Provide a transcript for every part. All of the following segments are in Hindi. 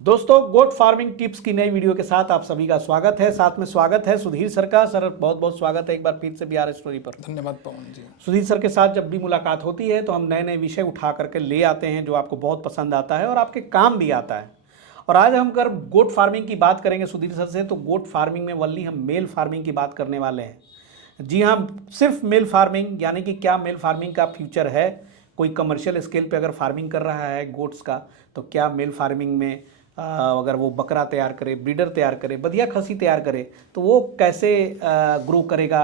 दोस्तों, गोट फार्मिंग टिप्स की नई वीडियो के साथ आप सभी का स्वागत है। साथ में स्वागत है सुधीर सर का। सर, बहुत बहुत स्वागत है एक बार फिर से बिहार स्टोरी पर। धन्यवाद पवन जी। सुधीर सर के साथ जब भी मुलाकात होती है तो हम नए नए विषय उठा करके ले आते हैं जो आपको बहुत पसंद आता है और आपके काम भी आता है। और आज हम अगर गोट फार्मिंग की बात करेंगे सुधीर सर से, तो गोट फार्मिंग में वनली हम मेल फार्मिंग की बात करने वाले हैं। जी हाँ, सिर्फ मेल फार्मिंग, यानी कि क्या मेल फार्मिंग का फ्यूचर है। कोई कमर्शियल स्केल पे अगर फार्मिंग कर रहा है गोट्स का, तो क्या मेल फार्मिंग में अगर वो बकरा तैयार करे, ब्रीडर तैयार करे, बढ़िया खसी तैयार करे, तो वो कैसे ग्रो करेगा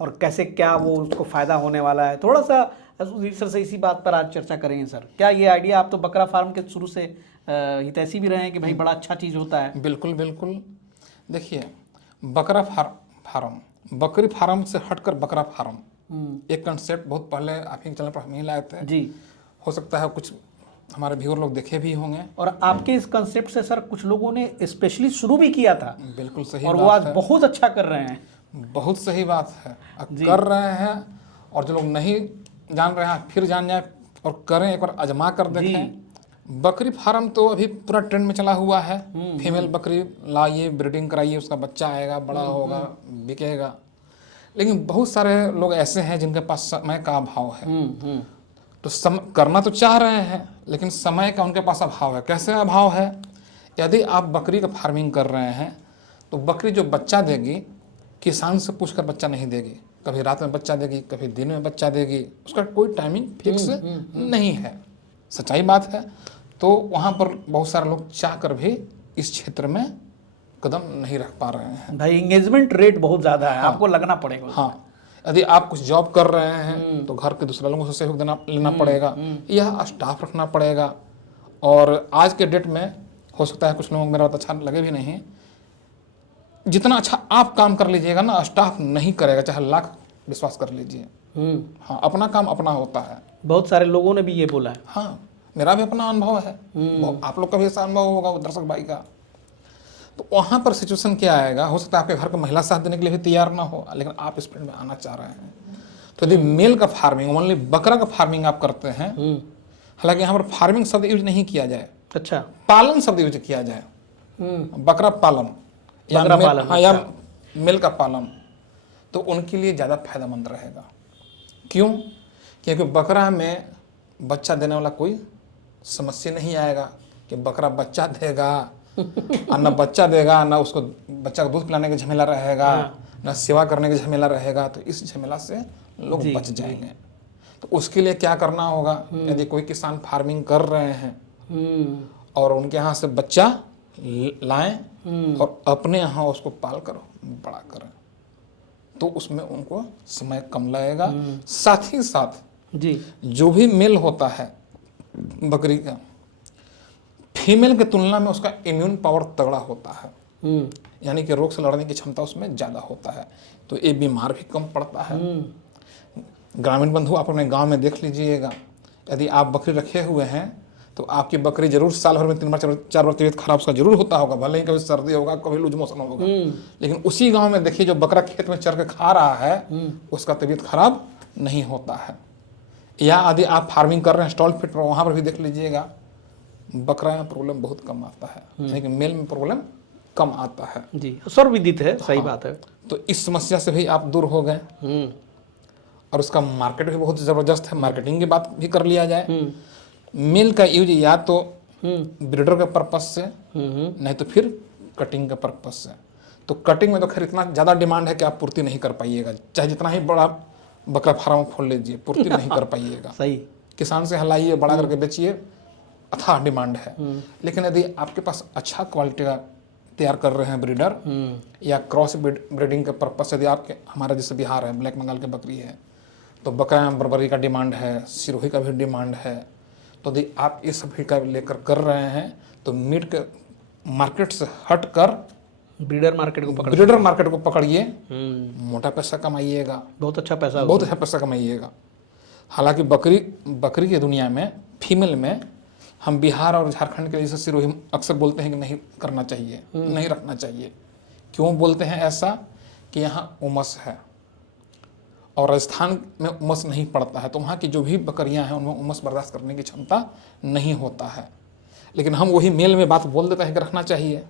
और कैसे क्या वो उसको फ़ायदा होने वाला है। थोड़ा सा सुधीर सर से इसी बात पर आज चर्चा करेंगे। सर, क्या ये आइडिया, आप तो बकरा फार्म के शुरू से हितैषी भी रहे हैं कि भाई बड़ा अच्छा चीज़ होता है। बिल्कुल बिल्कुल। देखिए, बकरा फार्म, बकरी फार्म से हटकर बकरा फार्म, एक कंसेप्ट बहुत पहले आप ही चैनल पर हम ही लाए थे जी। हो सकता है कुछ हमारे व्यूअर लोग देखे भी होंगे। और आपके इस कंसेप्ट से सर कुछ लोगों ने स्पेशली शुरू भी किया था। बिल्कुल सही और बात वो आज है। बहुत अच्छा कर रहे हैं। बहुत सही बात है। कर रहे हैं, और जो लोग नहीं जान रहे हैं फिर जान जाए और करें, एक बार आजमा कर देखें। बकरी फार्म तो अभी पूरा ट्रेंड में चला हुआ है। फीमेल बकरी लाइए, ब्रीडिंग कराइए, उसका बच्चा आएगा, बड़ा होगा, बिकेगा। लेकिन बहुत सारे लोग ऐसे हैं जिनके पास समय का अभाव है। तो करना तो चाह रहे हैं, लेकिन समय का उनके पास अभाव है। कैसे अभाव है? यदि आप बकरी का फार्मिंग कर रहे हैं तो बकरी जो बच्चा देगी, किसान से पूछकर बच्चा नहीं देगी। कभी रात में बच्चा देगी, कभी दिन में बच्चा देगी, उसका कोई टाइमिंग फिक्स नहीं है। सच्चाई बात है। तो वहाँ पर बहुत सारे लोग चाह कर भी इस क्षेत्र में कदम नहीं रख पा रहे हैं। भाई, एंगेजमेंट रेट बहुत ज़्यादा है। आपको लगना पड़ेगा। हाँ, यदि आप कुछ जॉब कर रहे हैं तो घर के दूसरे लोगों से सहयोग लेना पड़ेगा, यह स्टाफ रखना पड़ेगा। और आज के डेट में हो सकता है कुछ लोगों को मेरा बात अच्छा लगे भी नहीं, जितना अच्छा आप काम कर लीजिएगा ना, स्टाफ नहीं करेगा, चाहे लाख विश्वास कर लीजिए। हाँ, अपना काम अपना होता है। बहुत सारे लोगों ने भी ये बोला है। हाँ, मेरा भी अपना अनुभव है, आप लोग का भी ऐसा अनुभव होगा दर्शक भाई का। तो वहाँ पर सिचुएशन क्या आएगा? हो सकता है आपके घर का महिला साथ देने के लिए भी तैयार ना हो, लेकिन आप इस फील्ड में आना चाह रहे हैं। तो यदि मेल का फार्मिंग, ओनली बकरा का फार्मिंग आप करते हैं, हालांकि यहाँ पर फार्मिंग शब्द यूज नहीं किया जाए, अच्छा, पालन शब्द यूज किया जाए। बकरा पालन या बकरा मेल, पालन, हाँ, या मेल का पालन, तो उनके लिए ज़्यादा फायदेमंद रहेगा। क्यों? क्योंकि बकरा में बच्चा देने वाला कोई समस्या नहीं आएगा कि बकरा बच्चा देगा और न बच्चा देगा, ना उसको बच्चा को दूध पिलाने का झमेला रहेगा, ना सेवा करने का झमेला रहेगा। तो इस झमेला से लोग बच जाएंगे। तो उसके लिए क्या करना होगा? यदि कोई किसान फार्मिंग कर रहे हैं और उनके यहाँ से बच्चा लाएं और अपने यहाँ उसको पाल कर बड़ा करें, तो उसमें उनको समय कम लगेगा। साथ ही साथ जी, जो भी मेल होता है बकरी का, फीमेल के तुलना में उसका इम्यून पावर तगड़ा होता है, यानी कि रोग से लड़ने की क्षमता उसमें ज़्यादा होता है। तो ये बीमार भी कम पड़ता है। ग्रामीण बंधु, आप अपने गांव में देख लीजिएगा, यदि आप बकरी रखे हुए हैं तो आपकी बकरी जरूर साल भर में 3 बार 4 बार तबीयत खराब उसका जरूर होता होगा, भले ही कभी सर्दी होगा, कभी लूज मोशन होगा। लेकिन उसी गाँव में देखिए, जो बकरा खेत में चर के खा रहा है उसका तबीयत खराब नहीं होता है। या यदि आप फार्मिंग कर रहे हैं स्टॉल फिट पर, वहाँ पर भी देख लीजिएगा, बकरा में प्रॉब्लम बहुत कम आता है, लेकिन मेल में प्रॉब्लम कम आता है। जी, सर्वविदित है। सही बात है। तो इस समस्या से भी आप दूर हो गए। और उसका मार्केट भी बहुत ज़बरदस्त है। मार्केटिंग की बात भी कर लिया जाए, मेल का यूज या तो ब्रीडर के पर्पज से, नहीं तो फिर कटिंग के पर्पज से। तो कटिंग में तो खैर इतना ज़्यादा डिमांड है कि आप पूर्ति नहीं कर पाइएगा, चाहे जितना ही बड़ा बकरा फार्म खोल लीजिए, पूर्ति नहीं कर पाइएगा। सही। किसान से हलाइए, बड़ा करके बेचिए, अथाह डिमांड है। लेकिन यदि आपके पास अच्छा क्वालिटी का तैयार कर रहे हैं ब्रीडर, या क्रॉस ब्रीडिंग के पर्पज से, यदि आपके हमारा जैसे बिहार है, ब्लैक बंगाल की बकरी है, तो बकरा बर्बरी का डिमांड है, सिरोही का भी डिमांड है। तो यदि आप इस सभी का लेकर कर रहे हैं तो मीट के मार्केट से हट कर ब्रीडर मार्केट को पकड़िए, मोटा पैसा कमाइएगा, बहुत अच्छा पैसा, बहुत अच्छा पैसा कमाइएगा। हालांकि बकरी की दुनिया में फीमेल में हम बिहार और झारखंड के जैसे सिरोही अक्सर बोलते हैं कि नहीं करना चाहिए, नहीं रखना चाहिए। क्यों बोलते हैं ऐसा? कि यहाँ उमस है और राजस्थान में उमस नहीं पड़ता है, तो वहाँ की जो भी बकरियाँ हैं उनमें उमस बर्दाश्त करने की क्षमता नहीं होता है। लेकिन हम वही मेल में बात बोल देते हैं कि रखना चाहिए।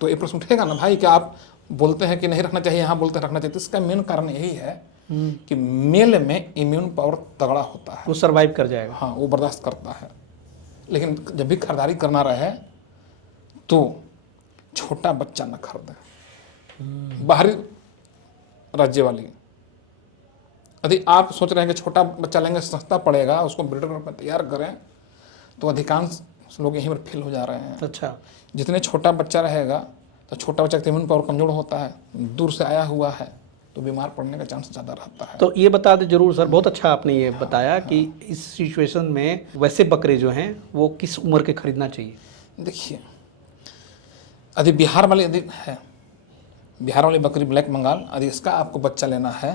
तो ये प्रश्न उठेगा ना भाई कि आप बोलते हैं कि नहीं रखना चाहिए, यहाँ बोलते हैं रखना चाहिए। तो इसका मेन कारण यही है कि मेल में इम्यून पावर तगड़ा होता है, वो सरवाइव कर जाएगा। हाँ वो बर्दाश्त करता है। लेकिन जब भी खरीदारी करना रहे तो छोटा बच्चा न खरीदें, बाहरी राज्य वाली। यदि आप सोच रहे हैं कि छोटा बच्चा लेंगे सस्ता पड़ेगा, उसको ब्रीडर में तैयार करें, तो अधिकांश लोग यहीं पर फेल हो जा रहे हैं। अच्छा, जितने छोटा बच्चा रहेगा तो छोटा बच्चा का इम्यून पावर कमजोर होता है, दूर से आया हुआ है तो बीमार पड़ने का चांस ज़्यादा रहता है। तो ये बता दें जरूर सर, बहुत अच्छा आपने ये बताया कि इस सिचुएशन में वैसे बकरे जो हैं वो किस उम्र के खरीदना चाहिए। देखिए, यदि बिहार वाली यदि है, बिहार वाली बकरी ब्लैक बंगाल, यदि इसका आपको बच्चा लेना है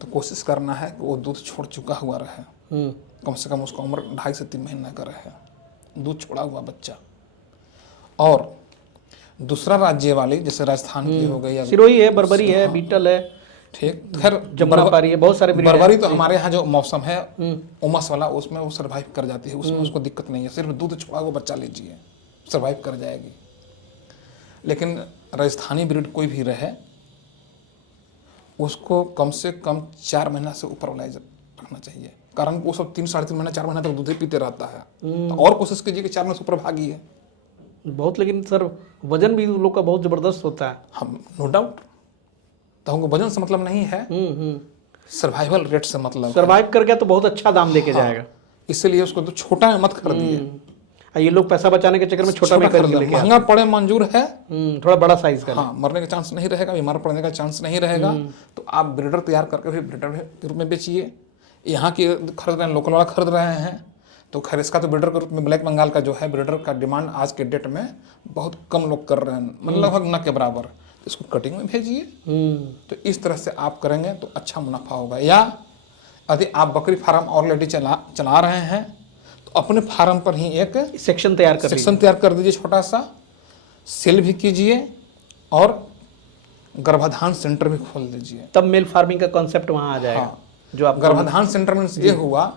तो कोशिश करना है कि वो दूध छोड़ चुका हुआ रहे, कम से कम उसका उम्र 2.5 से 3 महीना का रहे, दूध छोड़ा हुआ बच्चा। और दूसरा राज्य वाली जैसे राजस्थान की हो गई या सिरोही है, बर्बरी है, बीटल है, ठीक, खैर जमुनापारी है, बहुत सारे breed हैं। बर्बरी तो हमारे यहाँ जो मौसम है उमस वाला, उसमें वो सर्वाइव कर जाती है, उसमें उसको दिक्कत नहीं है। सिर्फ दूध छोड़ा हुआ बच्चा लीजिए, सर्वाइव कर जाएगी। लेकिन राजस्थानी ब्रीड कोई भी रहे, उसको कम से कम 4 महीना से ऊपर वाला रखना चाहिए, कारण वो सब 3 साढ़े 3 महीना 4 महीना तक दूध ही पीते रहता है। तो और कोशिश कीजिए कि 4 महीने से ऊपर भागिए। बहुत, लेकिन सर वजन भी उन लोग का बहुत जबरदस्त होता है। हम नो डाउट, तो हमको वजन से मतलब नहीं है, सर्वाइवल रेट से मतलब। सर्वाइव कर गया तो बहुत अच्छा दाम लेके जाएगा। इसलिए उसको तो छोटा में मत खरीदिए। ये लोग पैसा बचाने के चक्कर में छोटा में खरीद लेके महंगा पड़े मंजूर है, थोड़ा बड़ा साइज का। हाँ, मरने का चांस नहीं रहेगा, बीमार पड़ने का चांस नहीं रहेगा। तो आप ब्रीडर तैयार करके भी ब्रीडर के रूप में बेचिए। यहाँ की खरीद रहे हैं, लोकल वाला खरीद रहे हैं, तो खैर इसका तो ब्रीडर के रूप में ब्लैक बंगाल का जो है ब्रीडर का डिमांड आज के डेट में बहुत कम लोग कर रहे हैं, मतलब लगभग न के बराबर। इसको कटिंग में भेजिए, तो इस तरह से आप करेंगे तो अच्छा मुनाफा होगा। या यदि आप बकरी फार्म ऑलरेडी चला रहे हैं तो अपने फार्म पर ही एक सेक्शन तैयार कर दीजिए, छोटा सा सेल भी कीजिए और गर्भाधान सेंटर भी खोल दीजिए। तब मेल फार्मिंग का कॉन्सेप्ट वहाँ आ जाएगा। हाँ, जो आप गर्भाधान सेंटर में ये हुआ,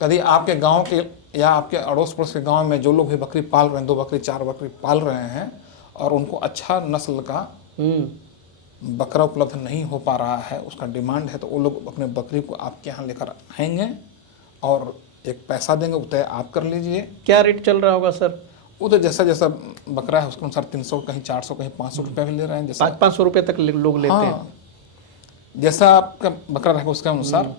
यदि आपके गांव के या आपके अड़ोस पड़ोस के गांव में जो लोग भी बकरी पाल रहे हैं, 2 बकरी 4 बकरी पाल रहे हैं, और उनको अच्छा नस्ल का बकरा उपलब्ध नहीं हो पा रहा है, उसका डिमांड है, तो वो लोग अपने बकरी को आपके यहाँ लेकर आएंगे और एक पैसा देंगे, वो तय आप कर लीजिए। क्या रेट चल रहा होगा सर? वो तो जैसा जैसा बकरा है उसके अनुसार 300, कहीं 400, कहीं 500 रुपया भी ले रहे हैं। जैसा 500 रुपये तक लोग लेते हैं। जैसा आपका बकरा रहेगा उसके अनुसार,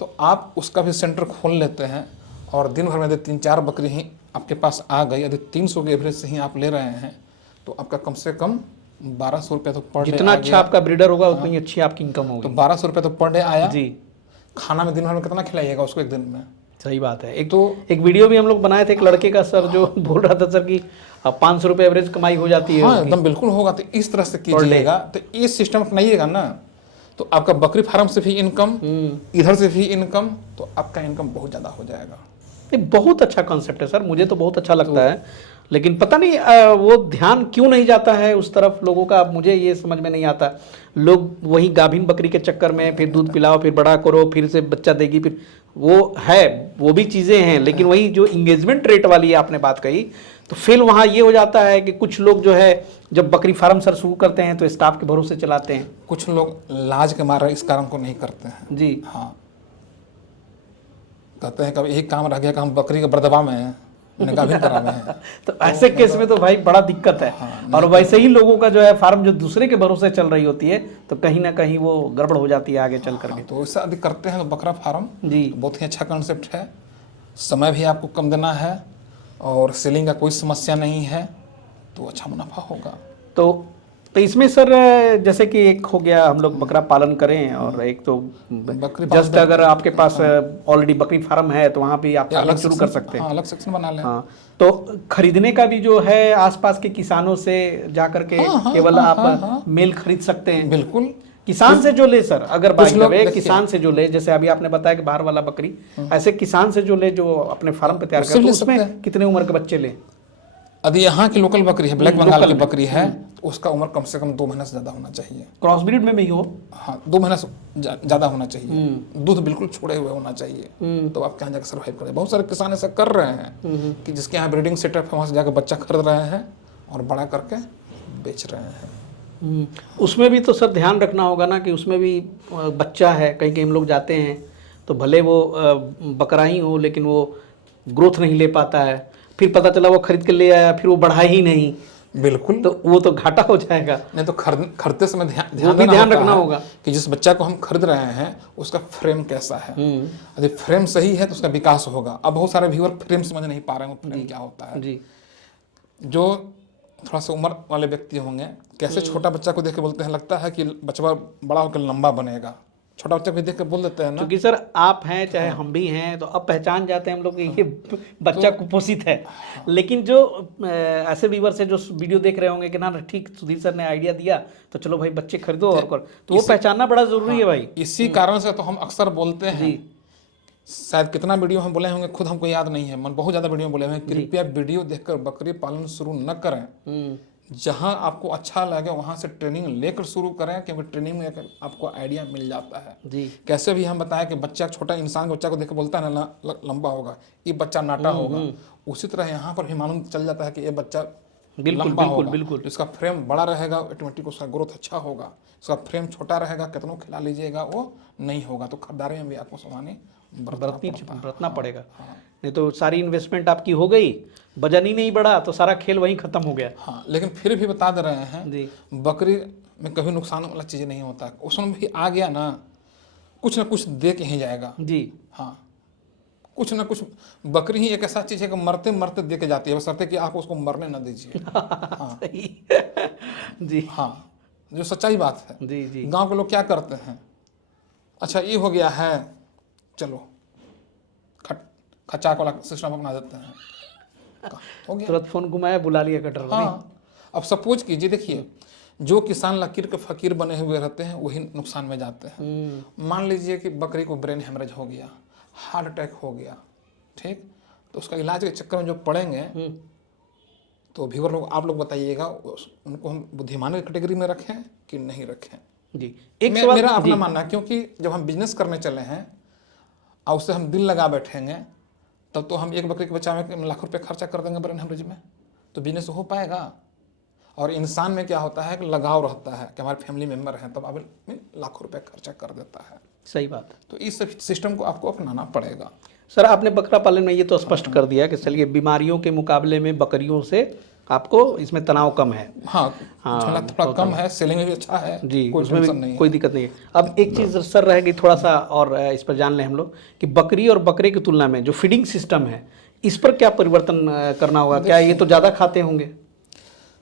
तो आप उसका भी सेंटर खोल लेते हैं और दिन भर में यदि 3-4 बकरी ही आपके पास आ गई, यदि 300 के एवरेज से ही आप ले रहे हैं, तो आपका कम से कम 1200 रुपये तो पर डे। जितना अच्छा आपका ब्रीडर होगा उतनी अच्छी आपकी इनकम होगी। तो 1200 रुपये तो पर डे आया जी। खाना में दिन भर में कितना खिलाइएगा उसको एक दिन में? सही बात है। एक वीडियो भी हम लोग बनाए थे एक लड़के का सर, जो बोल रहा था सर कि 500 रुपये एवरेज कमाई हो जाती है। हाँ, एकदम बिल्कुल होगा। तो इस तरह से कीजिएगा, तो ये सिस्टम अपनाइएगा ना, तो आपका बकरी फार्म से भी इनकम, इधर से भी इनकम, तो आपका इनकम बहुत ज़्यादा हो जाएगा। ये बहुत अच्छा कॉन्सेप्ट है सर, मुझे तो बहुत अच्छा लगता है। लेकिन पता नहीं वो ध्यान क्यों नहीं जाता है उस तरफ लोगों का, मुझे ये समझ में नहीं आता। लोग वही गाभिन बकरी के चक्कर में फिर दूध पिलाओ, फिर बड़ा करो, फिर से बच्चा देगी, फिर वो है, वो भी चीज़ें हैं, लेकिन वही जो इंगेजमेंट रेट वाली आपने बात कही, तो फिर वहाँ ये हो जाता है कि कुछ लोग जो है जब बकरी फार्म सर शुरू करते हैं तो स्टाफ के भरोसे चलाते हैं। कुछ लोग लाज के मारे इस काम को नहीं करते हैं जी। हाँ, कहते हैं कभी यही काम रह गया कि हम बकरी के बर्दबा में हैं, गाभिन करा में हैं। तो ऐसे केस में तो भाई बड़ा दिक्कत है। और वैसे ही लोगों का जो है फार्म जो दूसरे के भरोसे चल रही होती है, तो कहीं ना कहीं वो गड़बड़ हो जाती है आगे चल करके। तो ऐसा यदि करते हैं तो बकरा फार्म जी बहुत ही अच्छा कॉन्सेप्ट है। समय भी आपको कम देना है और सेलिंग का कोई समस्या नहीं है, तो अच्छा मुनाफा होगा। तो इसमें सर जैसे कि एक हो गया हम लोग बकरा पालन करें, और एक तो बकरी जस्ट अगर आपके पास ऑलरेडी बकरी फार्म है तो वहाँ भी आप अलग शुरू कर सकते हैं। अलग सेक्शन बना लें। हाँ, तो खरीदने का भी जो है आसपास के किसानों से जा करके केवल आप मेल खरीद सकते हैं। बिल्कुल, किसान से जो ले सर, अगर बाई द वे किसान से जो ले, जैसे अभी आपने बताया कि बाहर वाला बकरी, ऐसे किसान से जो ले जो अपने फार्म पे तैयार कर, तो उसमें कितने उम्र के बच्चे ले? यदि यहाँ की लोकल बकरी है, ब्लैक बंगाल की बकरी है, उसका उम्र कम से कम 2 महीने से ज़्यादा होना चाहिए। क्रॉस ब्रीड में भी हो? हाँ, 2 महीने से ज़्यादा होना चाहिए, दूध बिल्कुल छोड़े हुए होना चाहिए, तो आप कहाँ जाकर सर्वाइव करें। बहुत सारे किसान ऐसा कर रहे हैं कि जिसके यहाँ ब्रीडिंग सेटअप है वहाँ से जाकर बच्चा खरीद रहे हैं और बड़ा करके बेच रहे हैं। उसमें भी तो सर ध्यान रखना होगा ना कि उसमें भी बच्चा है, कहीं कहीं हम लोग जाते हैं तो भले वो बकरा ही हो लेकिन वो ग्रोथ नहीं ले पाता है, फिर पता चला वो खरीद के ले आया फिर वो बढ़ा ही नहीं, बिल्कुल, तो वो तो घाटा हो जाएगा। नहीं तो खरीदते समय ध्यान रखना होगा कि जिस बच्चा को हम खरीद रहे हैं उसका फ्रेम कैसा है। यदि फ्रेम सही है तो उसका विकास होगा। अब बहुत सारे व्यूअर फ्रेम समझ नहीं पा रहे हैं फ्रेम क्या होता है जी। जो थोड़ा सा उम्र वाले व्यक्ति होंगे, कैसे छोटा बच्चा को देख के बोलते हैं लगता है कि बच्चा बड़ा होकर लंबा बनेगा, छोटा बच्चा भी देख के बोल देते हैं ना। क्योंकि सर आप हैं चाहे हम भी हैं तो अब पहचान जाते हैं हम लोग कि ये बच्चा कुपोषित है। लेकिन जो ऐसे व्यूअर से जो वीडियो देख रहे होंगे कि ना ठीक सुधीर सर ने आइडिया दिया तो चलो भाई बच्चे खरीदो और कर, तो वो पहचानना बड़ा जरूरी है भाई। इसी कारण से तो हम अक्सर बोलते हैं, शायद कितना वीडियो हम बोले होंगे खुद हमको याद नहीं है, मन बहुत ज़्यादा वीडियो बोले हुए हैं, कृपया वीडियो देखकर बकरी पालन शुरू न करें। जहां आपको अच्छा लगे वहां से ट्रेनिंग लेकर शुरू करें, क्योंकि ट्रेनिंग में आपको आइडिया मिल जाता है जी। कैसे भी हम बताएं कि बच्चा छोटा इंसान के बच्चा को देख के बोलता है ना लंबा होगा, ये बच्चा नाटा होगा, उसी तरह यहाँ पर भी मालूम चल जाता है कि ये बच्चा लंबा होगा। बिल्कुल, इसका फ्रेम बड़ा रहेगा ऑटोमेटिक उसका ग्रोथ अच्छा होगा। इसका फ्रेम छोटा रहेगा, कितनों खिला लीजिएगा वो नहीं होगा, तो खरीदारी में भी आपको सावधानी बरतना पड़ेगा। नहीं तो सारी इन्वेस्टमेंट आपकी हो गई, वजन ही नहीं बढ़ा तो सारा खेल वहीं खत्म हो गया। हाँ, लेकिन फिर भी बता दे रहे हैं जी, बकरी में कभी नुकसान वाला चीज़ नहीं होता, उसमें भी आ गया ना कुछ ना कुछ दे के ही जाएगा जी। हाँ, कुछ ना कुछ बकरी ही एक ऐसा चीज़ है कि मरते मरते दे के जाती है, बशर्ते कि आप उसको मरने ना दीजिए। हाँ जी, हाँ, जो सच्चाई बात है जी जी। गाँव के लोग क्या करते हैं, अच्छा ये हो गया है चलो खचाक वाला सिस्टम अपना देते हैं, हो गया तुरंत फोन घुमाया बुला लिया कटर। हाँ, अब सपोज कीजिए, देखिए जो किसान लकीर के फकीर बने हुए रहते हैं वही नुकसान में जाते हैं। मान लीजिए कि बकरी को ब्रेन हेमरेज हो गया, हार्ट अटैक हो गया, ठीक, तो उसका इलाज के चक्कर में जो पड़ेंगे तो व्यूअर लोग आप लोग बताइएगा उनको हम बुद्धिमान की कैटेगरी में रखें कि नहीं रखें जी। एक मेरा अपना मानना है, क्योंकि जब हम बिजनेस करने चले हैं और उससे हम दिल लगा बैठेंगे तब तो हम एक बकरी के बच्चा में लाखों रुपए खर्चा कर देंगे ब्रेन हेमरेज में, तो बिजनेस हो पाएगा। और इंसान में क्या होता है कि लगाव रहता है कि हमारे फैमिली मेंबर हैं, तब अब लाखों रुपए खर्चा कर देता है। सही बात है, तो इस सिस्टम को आपको अपनाना पड़ेगा। सर आपने बकरा पालन में ये तो स्पष्ट कर दिया कि चलिए बीमारियों के मुकाबले में बकरियों से आपको इसमें तनाव कम है। हाँ, थोड़ा कम है, सेलिंग में भी अच्छा है जी, उसमें भी कोई दिक्कत नहीं है। अब एक चीज़ सर रहेगी थोड़ा सा और इस पर जान लें हम लोग कि बकरी और बकरे की तुलना में जो फीडिंग सिस्टम है इस पर क्या परिवर्तन करना होगा, क्या ये तो ज़्यादा खाते होंगे?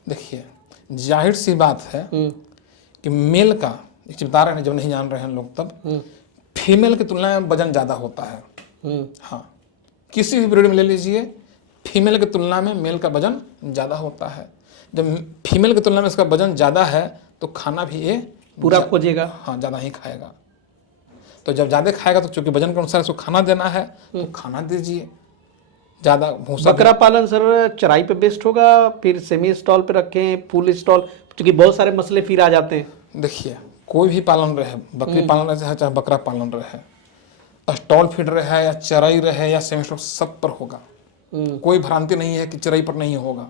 देखिए जाहिर सी बात है कि मेल का एक चीज बता रहे हैं, जब नहीं जान रहे हैं लोग तब फीमेल की तुलना में वजन ज़्यादा होता है। हाँ, किसी भी ब्रीड में ले लीजिए, फीमेल की तुलना में मेल का वजन ज़्यादा होता है। जब फीमेल की तुलना में इसका वजन ज़्यादा है तो खाना भी ये पूरा खोजेगा, हाँ ज़्यादा ही खाएगा। तो जब ज़्यादा खाएगा तो चूंकि वजन के अनुसार इसको खाना देना है तो खाना दीजिए ज़्यादा। भूसा बकरा पालन सर चराई पे बेस्ट होगा, फिर सेमी स्टॉल पे रखें, फुल स्टॉल, क्योंकि बहुत सारे मसले फिर आ जाते हैं। देखिए कोई भी पालन रहे, बकरी पालन रहे चाहे बकरा पालन रहे, स्टॉल फीड रहे या चराई रहे या सेमी स्टॉल, सब पर होगा। कोई भ्रांति नहीं है कि चराई पर नहीं होगा।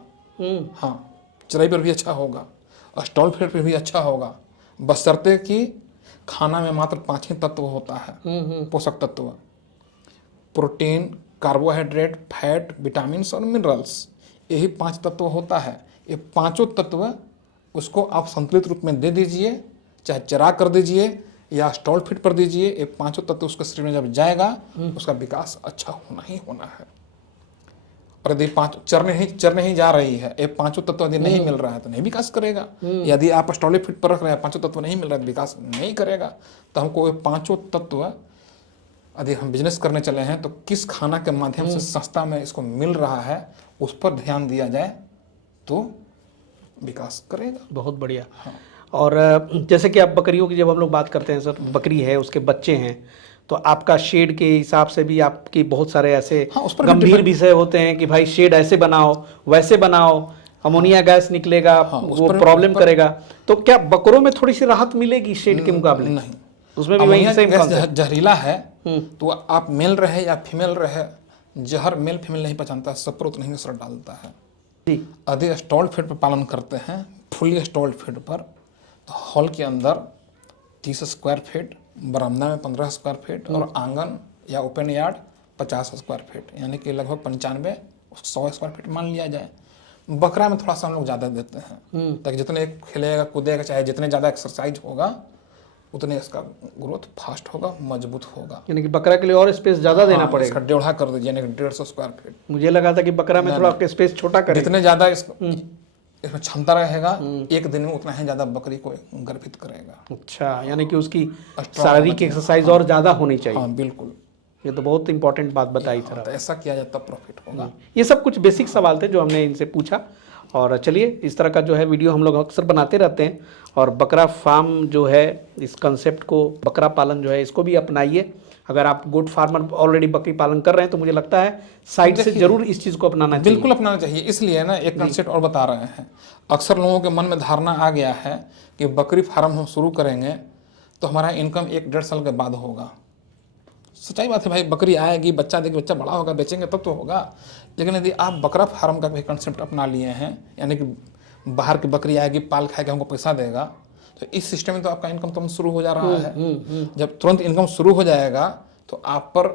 हाँ, चराई पर भी अच्छा होगा, स्टॉल फीड पर भी अच्छा होगा, बशर्ते कि खाना में मात्र 5 ही तत्व होता है, पोषक तत्व, प्रोटीन, कार्बोहाइड्रेट, फैट, विटामिन और मिनरल्स, यही 5 तत्व होता है। ये पांचों तत्व उसको आप संतुलित रूप में दे दीजिए, चाहे चरा कर दीजिए या स्टॉल फीड पर दीजिए, ये पांचों तत्व उसके शरीर में जब जाएगा उसका विकास अच्छा होना ही होना है। और यदि चरने ही जा रही है, ये पांचों तत्व यदि नहीं मिल रहा है तो नहीं विकास करेगा। यदि आप स्टॉल फीड पर रख रहे हैं, पांचों तत्व नहीं मिल रहा है तो विकास नहीं करेगा। तो हमको ये पांचों तत्व यदि हम बिजनेस करने चले हैं तो किस खाना के माध्यम से सस्ता में इसको मिल रहा है उस पर ध्यान दिया जाए तो विकास करेगा। बहुत बढ़िया। हाँ। और जैसे कि आप बकरियों की जब हम लोग बात करते हैं सर, बकरी है उसके बच्चे हैं तो आपका शेड के हिसाब से भी आपकी बहुत सारे ऐसे हाँ, उस पर भी गंभीर विषय होते हैं कि भाई शेड ऐसे बनाओ, वैसे बनाओ, अमोनिया गैस निकलेगा, हाँ, वो प्रॉब्लम करेगा। तो क्या बकरों में थोड़ी सी राहत मिलेगी शेड के मुकाबले? नहीं, उसमें भी वही अमोनिया सेम गैस कॉन्सेप्ट। जहरीला है, तो आप मेल रहे या फीमेल रहे, जहर मेल फीमेल नहीं पहचानता, सब पर उतना ही असर डालता है। जी यदि स्टॉल्ड फीड पर पालन करते हैं, फुली स्टॉल्ड फीड पर, तो हॉल के अंदर 30 स्क्वायर फीट, बरामदा में 15 स्क्वायर फीट और आंगन या ओपन यार्ड 50 स्क्वायर फीट, यानी कि लगभग 95-100 स्क्वायर फीट मान लिया जाए। बकरा में थोड़ा सा हम लोग ज़्यादा देते हैं, ताकि जितने खेलेगा कूदेगा, चाहे जितने ज़्यादा एक्सरसाइज होगा उतने इसका ग्रोथ फास्ट होगा, मजबूत होगा। यानी कि बकरा के लिए और स्पेस ज्यादा देना हाँ, पड़ेगा। इसका 1.5 कर दीजिए, यानी कि 150 स्क्वायर फीट। मुझे लगा था कि बकरा में थोड़ा स्पेस छोटा करें। जितने ज़्यादा इसमें क्षमता रहेगा, एक दिन में उतना ही ज़्यादा बकरी को गर्भित करेगा। अच्छा, यानी कि उसकी शारीरिक एक्सरसाइज और ज़्यादा होनी चाहिए। हाँ बिल्कुल, ये तो बहुत इंपॉर्टेंट बात बताई सर। तो ऐसा किया जाए तब प्रॉफिट होगा। ये सब कुछ बेसिक सवाल थे जो हमने इनसे पूछा, और चलिए इस तरह का जो है वीडियो हम लोग अक्सर बनाते रहते हैं। और बकरा फार्म जो है, इस कंसेप्ट को, बकरा पालन जो है, इसको भी अपनाइए। अगर आप गोट फार्मर ऑलरेडी बकरी पालन कर रहे हैं तो मुझे लगता है साइड से जरूर इस चीज़ को अपनाना चाहिए। बिल्कुल अपनाना चाहिए। इसलिए ना एक कंसेप्ट और बता रहे हैं, अक्सर लोगों के मन में धारणा आ गया है कि बकरी फार्म हम शुरू करेंगे तो हमारा इनकम 1-1.5 साल के बाद होगा। सच्चाई बात है भाई, बकरी आएगी, बच्चा देगी, बच्चा बड़ा होगा, बेचेंगे तब तो होगा। लेकिन यदि आप बकरा फार्म का भी कंसेप्ट अपना लिए हैं, यानी कि बाहर की बकरी आएगी, पाल खाएगी, हमको पैसा देगा, तो इस सिस्टम में तो आपका इनकम तुरंत शुरू हो जा रहा है। जब तुरंत इनकम शुरू हो जाएगा तो आप पर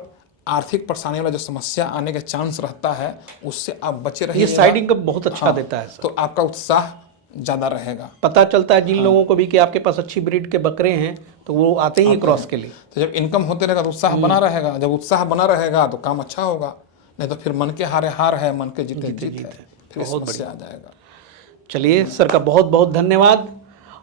आर्थिक परेशानी वाला जो समस्या आने का चांस रहता है, उससे आप बचे रहिए। ये साइड इनकम बहुत अच्छा देता है सर। तो आपका उत्साह ज़्यादा रहेगा। पता चलता है जिन लोगों को भी कि आपके पास अच्छी ब्रीड के बकरे हैं तो वो आते ही क्रॉस के लिए। तो जब इनकम होते रहेगा तो उत्साह बना रहेगा, जब उत्साह बना रहेगा तो काम अच्छा होगा, नहीं तो फिर मन के हारे हार है, मन के जीते जीत है, फिर समस्या आ जाएगा। चलिए सर का बहुत बहुत धन्यवाद,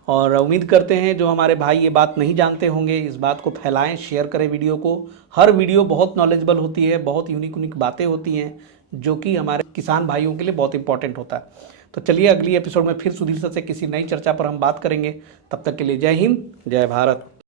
और उम्मीद करते हैं जो हमारे भाई ये बात नहीं जानते होंगे, इस बात को फैलाएं, शेयर करें वीडियो को। हर वीडियो बहुत नॉलेजेबल होती है, बहुत यूनिक बातें होती हैं जो कि हमारे किसान भाइयों के लिए बहुत इंपॉर्टेंट होता है। तो चलिए अगली एपिसोड में फिर सुधीर सर से किसी नई चर्चा पर हम बात करेंगे। तब तक के लिए जय हिंद, जय भारत।